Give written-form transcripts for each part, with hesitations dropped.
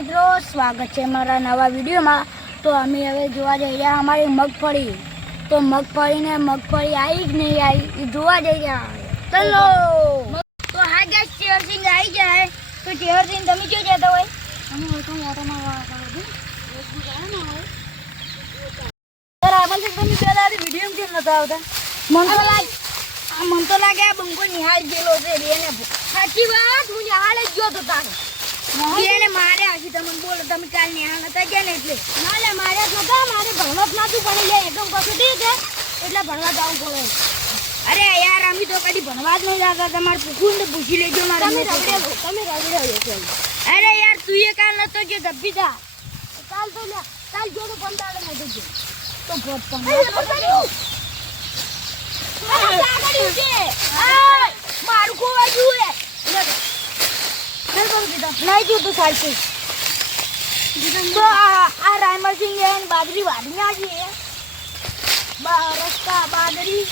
મિત્રો સ્વાગત છે મારા નવા વિડીયોમાં। તો અમે હવે જોવા જઈ રહ્યા અમારી મગફળી। તો મગફળી આવી કે નહીં આવી એ જોવા જઈ રહ્યા। ચલો તો હા ગાઈસ ચેરસિંગ આવી જાય। તો ચેરસિંગ તમે ક્યાં જતા હોય? અમે ઓટો ઓટોમાં તમે પેલા વિડીયો કેમ નતા આવતા? મન તો લાગે આ બંકો નિહાળ ગયેલો છે એને। સાચી વાત હું નિહાળ જ ગયો તો તારે એને મારે આખી તમને બોલો તમે કાલ નિહાળ નતા ગયા ને એટલે ના લે મારે નતા મારે ભણવા જ નતું પણ લે એકદમ કશું થઈ છે એટલે ભણવા જવું પડે। અરે યાર અમે તો કદી ભણવા જ નહીં જતા તમારે પૂછું પૂછી લેજો મારે તમે રગડ્યો અરે યાર તું એ કાલ નતો જે ધબ્બી થા કાલ તો લે કાલ જો તો પંદાડે નતો જો તો ભોટ પણ મારું ખોવા જુએ નહીં જોતું સાચું તો આ રાયમલસિંહ બાજરી વાડી ના છે રસ્તા બાજરી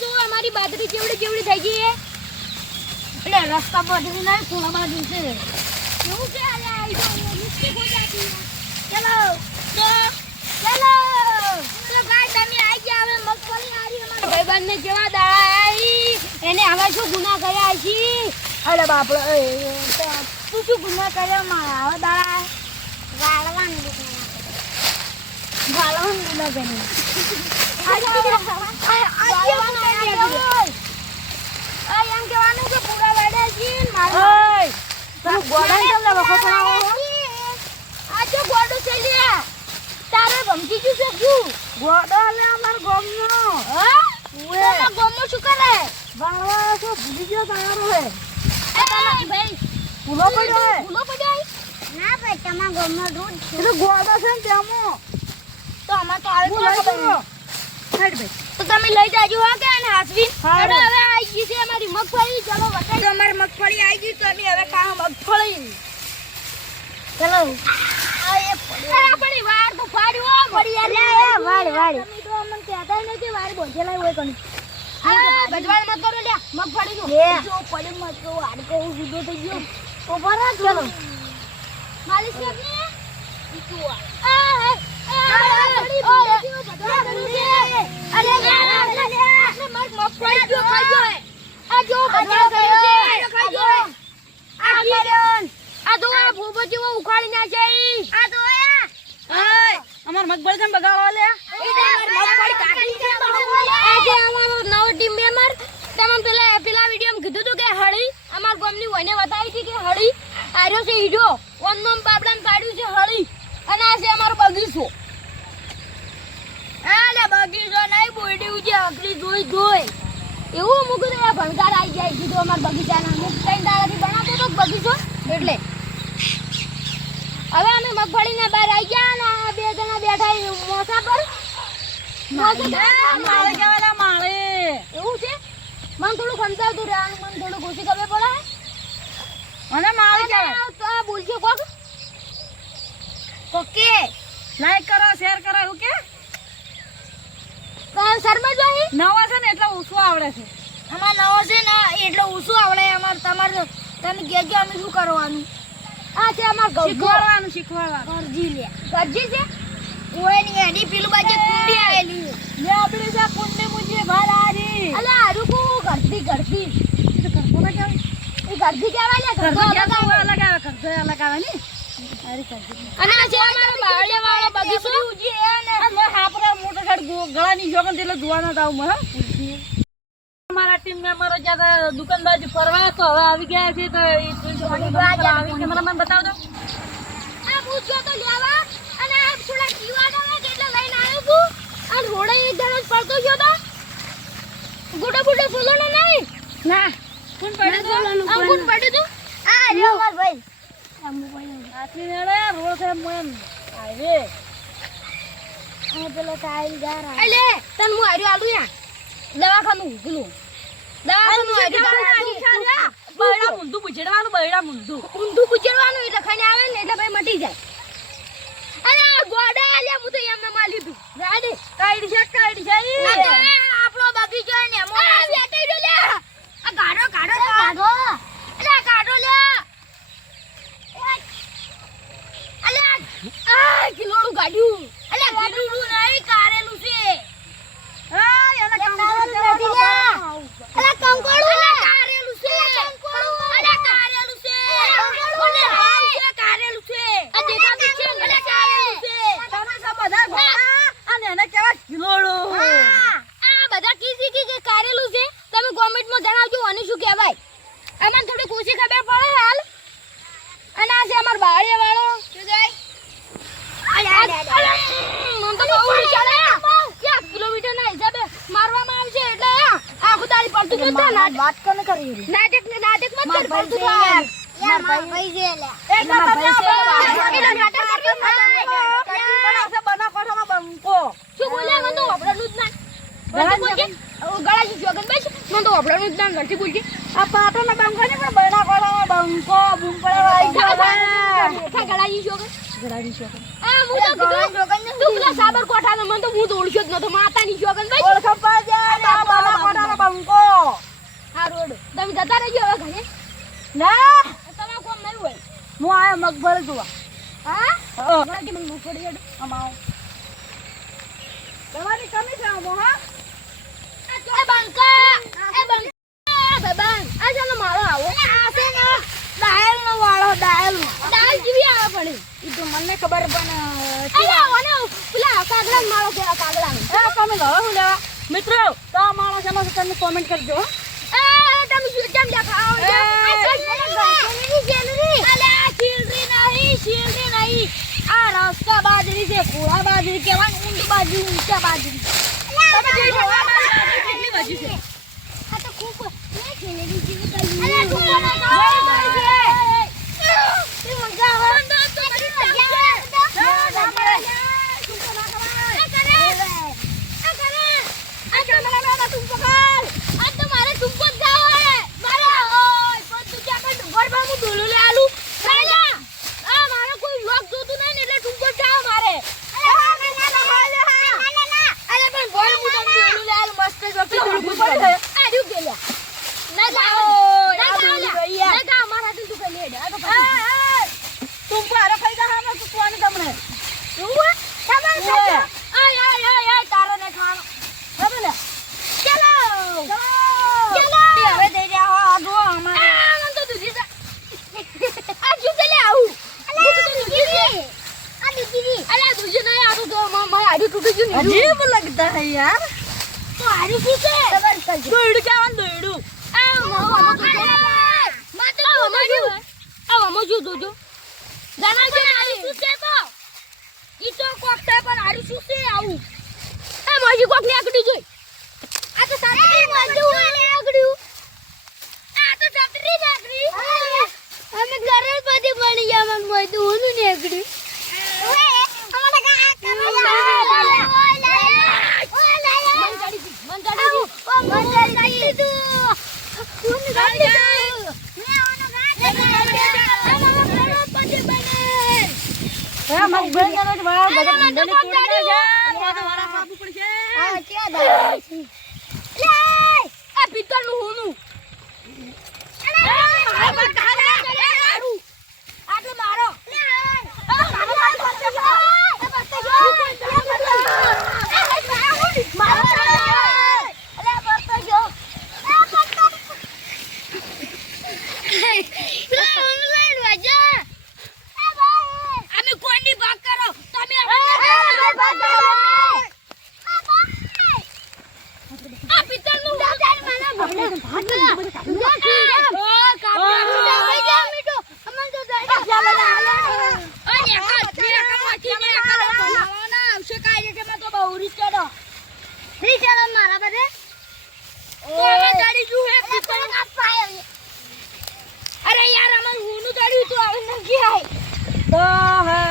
જો અમારી બાજરી કેવડી કેવડી થઈ ગઈ એટલે રસ્તા બાજરી નહીં કોળા બાજરી છે એવું છે। ચલો તો ગાય તમે આવી ગયા હવે મગફળી હારી અમારા ભાઈબંધ ને કેવા દાઈ એને હવે શું ગુનાહ કર્યા છે? અરે બાપ તું શું ગુનાહ કર્યા મારા હવે દાડા ગાળવાનું ગુનાહ કર્યું એમ કહેવાનું કે પૂરા વેડે છે મારા તમે ગોડા કેમ વખો પડાવો આ જો ગોડું છે લે તારે ગમતી શું છે શું ગોડો લે અમાર ગોમનો હા તમાર ગોમનો શું કરે ભણવા તો ભૂલી ગયો તારો હે ભાઈ ભૂલો પડ્યો ના ભાઈ તમાર ગોમનો દૂધ છે તો ગોડો છે ને તેમો તો અમાર તો આવે તો હેડ ભાઈ તો તમે લઈ જાજો હો કે અને હાસવી હવે આવી ગઈ છે અમારી મગફળી ચલો બતાઈ તો અમારી મગફળી આવી ગઈ તો અમે હવે કામ મગફળી ચલો આપણી વાર તો ફાડ્યો પડી યાર વાડ તો અમને કહેતા નથી વાર બોંધેલા હોય કોની આ બજવાળ મત કરો લે મગફળી નો જો પડી મત તો આડ કો સીધો થઈ ગયો તો બરા ચલો માલિશ કરને ઈકુ અમાર મગફળી કેમ બગાડવા લે નવો ટીમ મેમ્બર તમને પેલા વિડીયો કીધું હતું કે હળી અમાર ગામની વને બતાવી હતી કે હળી આર્યો છે હીડો ઓનમ બાબડાને પાડ્યું છે હળી અને આ છે અમારો બગીચો આલે બગીચો નહીં બોડી ઉજે અકલી જોઈ એવું મુકું તો ભણકાર આવી જાય કીધું અમાર બગીચાના મુક કઈ દાડાથી બનાવતો તો બગીચો એટલે હવે અમે મગફળીના બહાર આવી ગયા ને બે જણા બેઠા મોસા પર માળે કેવાલા માળે એવું છે મને થોડું સમજાવતું રે મને થોડું ઘૂસી ખબર પડે અને માળે કેવાય તો બોલજો કોક ઓકે લાઈક કરો શેર કરો ઓકે શર્મા જોઈ નવા છે ને એટલે ઓછું આવડે છે અમાર નવો છે ને એટલે ઓછું આવડે અમાર તમારે તમે કહેજો અમે શું કરવાનું આ છે અમાર શીખવાડવાનું ગરજી લે ગરજી છે ઓય ની એની પેલું બાજુ કુંડી આવેલી લે આપણે છે કુંડી મુજે બહાર આરી અલે આરું કો ગરજી તો કરતો ના કેવાય એ ગરજી કેવાય લે કરતો અલગ આવે ને અરે ગરજી અને આ છે અમારો બાળિયા વાળો બગીચો ઉજી એને મે હાપરે મોટો ઘડ ગળાની જોગન તેલે જોવાના તાવ મે અમારા ટીમ મેમ્બરો જ્યાં દુકાન બાજુ ફરવા તો હવે આવી ગયા છે તો આવી કેમેરામેન બતાવ દો આ પૂછ્યો તો લેવા અને આ થોડા જીવાડો ને એટલે લઈને આવ્યો છું અને રોડે એક જણો પડતો ગયો તો ગુડો ફૂલો ને નહીં ના કોણ પડ્યો તો આ કોણ પડ્યો તો આ લ્યો માર ભાઈ આ મોબાઈલ આટલી ને રોડ છે મોમ હાઈવે આ પેલો કાઈ ગાર આલે તન મુ આર્યો આલુ યા દવાખાનું પેલું દવાખાનું બૈડા મુંદુ પૂછડવાનું એટલે ખાઈને આવે ને એટલે ભાઈ મટી જાય અરે ગોડા આલ્યા હું તો એમને માલી તું રાડે કાઈ છે આપણો બગીચો ગાડ્યું અલે ભીડું નહીં કારેલું છે હા એને કંકોડું અલે કંકોડું કારેલું છે અલે કારેલું છે ઓલે હાવ છે કારેલું છે આ દેખાતું છે અલે કારેલું છે તમે સબ બધા ગોળા અને એને કેવા કિલોડો આ બધા કીધી કે કારેલું છે તમે કોમેન્ટમાં જણાવજો અને શું કહેવાય અમને થોડી ખુશી ખબર પડે હાલ અને આ છે અમાર બાળિયા વાળો શું જાય મન તો બહુ ચાલે 1 કિલોમીટર ના હિસાબે મારવામાં આવશે એટલે આખું તારી પડતું નથી વાત કોને કરી નાટક મત કર પડતું યાર માર ભાઈ છે લે એક નાટક કરવી બના કોઠામાં બંકો શું બોલ્યા મને તો ઓપરાનું જ ના ગળાજી જોગન બેસ મને તો ઓપરાનું જ ના ગળતી બોલજે આ પાટોના બંકો ને પણ બના કોઠામાં બંકો બૂમ પડવા આવી ગયો ગળાજી જોગન ગરાડી છે આ હું તો કીધું તું પેલા સાબરકોઠાનો મને તો હું તો ઓળખ્યો જ નતો માતાની જોગન બેસ ઓળખ પાજે આ બના કોઠાનો બંકો આ રોડ તમે જતા રહેજો હવે ઘરે ના તમાર કોમ નહીં હોય હું આયો મગભર જોવા હા મને મને મફડી હેડ અમાવ તમારી કમી છે આમો હા એ બંકા બાબા આ ચાલો મારો આવો આ છે ને ડાયલ નો વાળો ડાયલ જેવી આવે પડે ઈ તો મને ખબર પણ અલ્યા ઓને પેલા કાગડા મારો કે કાગડા તમે લો હું લેવા મિત્રો તો આ માણસ એમાં તમે કોમેન્ટ કરજો તમે શું કેમ દેખાઓ અલ્યા શીલરી નહીં આ રસ્તા બાજરી છે કોળા બાજરી કેવાનું ઊંડી બાજરી ઊંચા બાજરી તમે જે કેટલી બાજુ છે આ તો ખૂબ ખેલેલી જેવી કરી અલ્યા તું કોને तुमको आरो खाई जा हम तो तुआनी तमने તારને ખાવાનો હવે લે ચલો ચલો હવે દઈ રહ્યા હો આ જો અમારે મન તો દૂધી આ જુ કે લે આવું આ દૂધી અલ્યા દૂધી નહીં આ તો મારી આડી તૂટી ગયું अजीब लगता है यार તો આડી શું છે खबर कर दोड़ क्या दोड़ू આ મજો જોજો જાના જે આડી શું છે તો ઈ તો કોકતા પણ આડી શું છે આવું આ મજી કોક ને આગડી જોઈ આ તો સારી મજો ને આગડ્યું આ તો ચપરી ને આગડી અમે ઘરે બધી પડી ગયા મન મજો ઓનું ને આગડી ઓએ અમારે કા मग बन जाने वाला बड़ा बंदे ने तोड़ दे जा माथा वाला काबू पड़ છે આ કે દા લે આ પિત્તર નું હોનું અરે મારા કાલે આડું આટલું મારો તો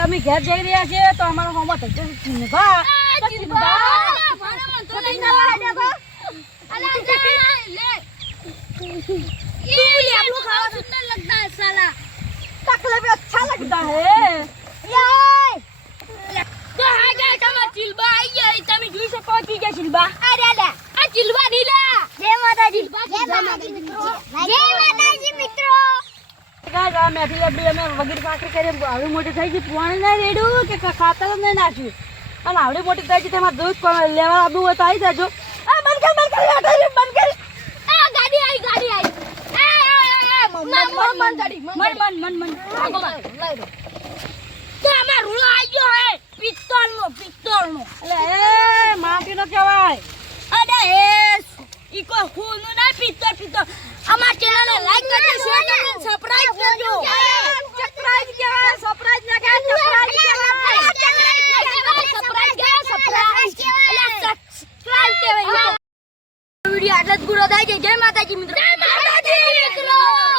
અમે ઘેર જઈ રહ્યા છીએ તો અમારો હોમો તો ચિંબા तकले भी अच्छा लगता है તો હા ગાય તમાર ચિલબા આઈ ગઈ તમે જોઈ શકો છો કે ચિલબા અરે લે આ ચિલબા નીલા જય માતાજી મિત્રો જય માતાજી મિત્રો ગાય આ મેથી લેબડી અમે વગેરે કાકરી કરી આવડી મોટી થઈ ગઈ પાણી ના રેડું કે ખાતર જ નહીં નાખ્યું અને આવડી મોટી થઈ ગઈ તેમાં દૂધ લેવા આવવું હોય તો આવી જજો આ બંધ કર બંધ કર આ ગાડી આવી મન તો આમાં રૂળો આવી ગયો હે પિસ્તોલનો એટલે એ માટીનો કહેવાય અરે એ ઈ કોઈ ખૂનું ના પિસ્તોલ અમાર ચેનલને લાઈક કરજો શેર કરજો સબસ્ક્રાઇબ કરજો સરપ્રાઈઝ કહેવાય સરપ્રાઈઝ ના કહેવાય વિડિયો આટલા જ પૂરો થાય છે જય માતાજી મિત્રો